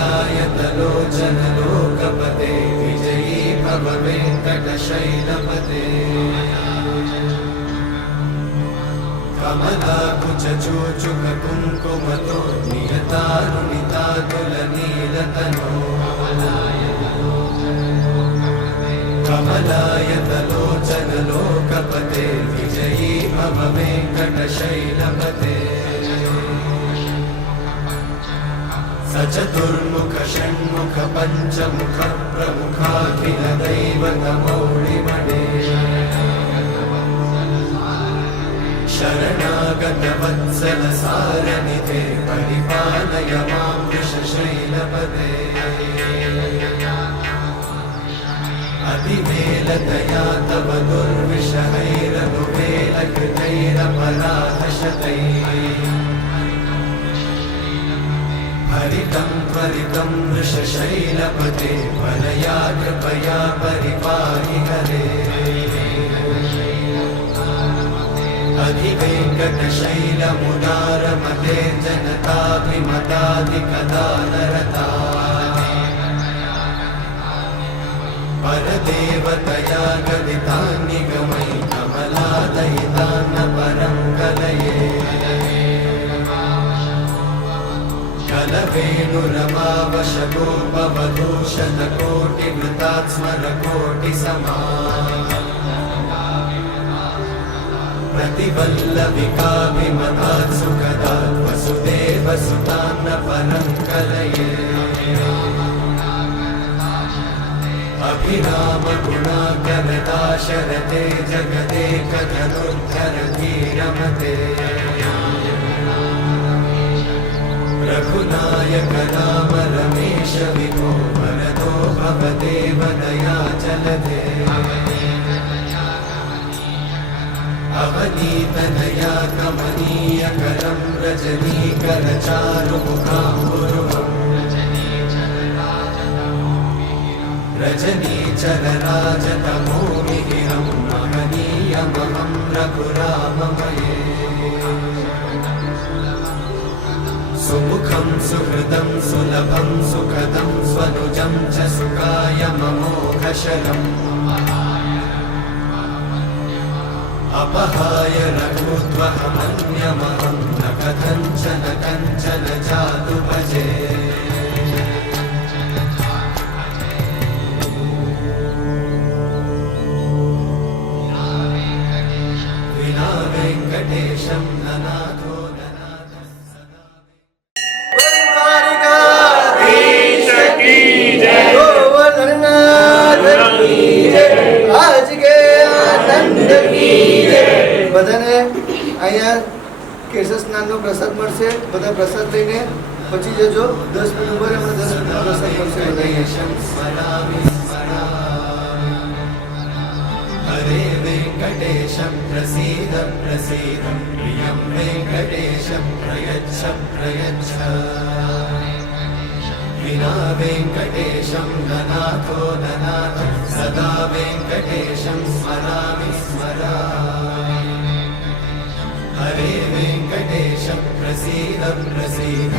कमलायतलोचन लोकपते विजयी भव वेङ्कटशैलपते कमलाकुचूचुक कुङ्कुमतो नियतारुणितातुलनीलतनो कमलायतलोचन लोकपते विजयी भव वेङ्कटशैलपते सचतुर्मुख षण्मुख पञ्चमुख प्रमुखाखिल दैवतमौळिमणे शरणागत वत्सल सारनिधे परिपालय मां वृषशैलपते अतिवेलतया तव दुर्विषहैरनुवेलकृतैरपराधशतैः हरितं त्वरितं वृषशैलपते वरया कृपया परिपाहि हरे अधिवेङ्कटशैलमुदारमते जनताभिमताधिकदानरता परदेवतया गदितान्निगमै कमलादयितान्न परं कलये कलवेणुरमावशगोपवधूषदकोटिवृतात् स्मरकोटिसमा प्रतिवल्लविकाभिमतात् सुखदात् वसुदेवसुतान्न परं कलये अभिरामगुणाकरदाशरथे जगदेकधनुर्धरधीरमते रघुनायक राम रमेश विभो वरदो भवदेव दयाचलधे अवनीतनया कमनीयकरं रजनीकरचारुमुखाम्बुरुहम् रजनीचरराजतमोमिहिरं महनीयमहं रघुराममये सुमुखं सुहृदं सुलभं सुखदं स्वनुजं च सुखायममोघशरम् अपहाय रघुत्वहमन्यमहं न कथञ्चन कञ्चन जातु भजे विना वेङ्कटेशं ननाथो બધાને અહીંયા કેશવ સ્નાનનો પ્રસાદ મળશે. બધા પ્રસાદ લઈને પછી જજો. 10 મિનિટ ઉપર આપણે 10 મિનિટનો પ્રસાદ મળશે. હરે વેંકટેશમ પ્રસીદ પ્રસીદ પ્રિયમ વેંકટેશમ પ્રયચ્છ પ્રયચ્છ વિના વેંકટેશમ નનાથો નનાથ સદા વેંકટેશમ સ્મરામિ સ્મરામિ हरे वेङ्कटेश प्रसीद प्रसीद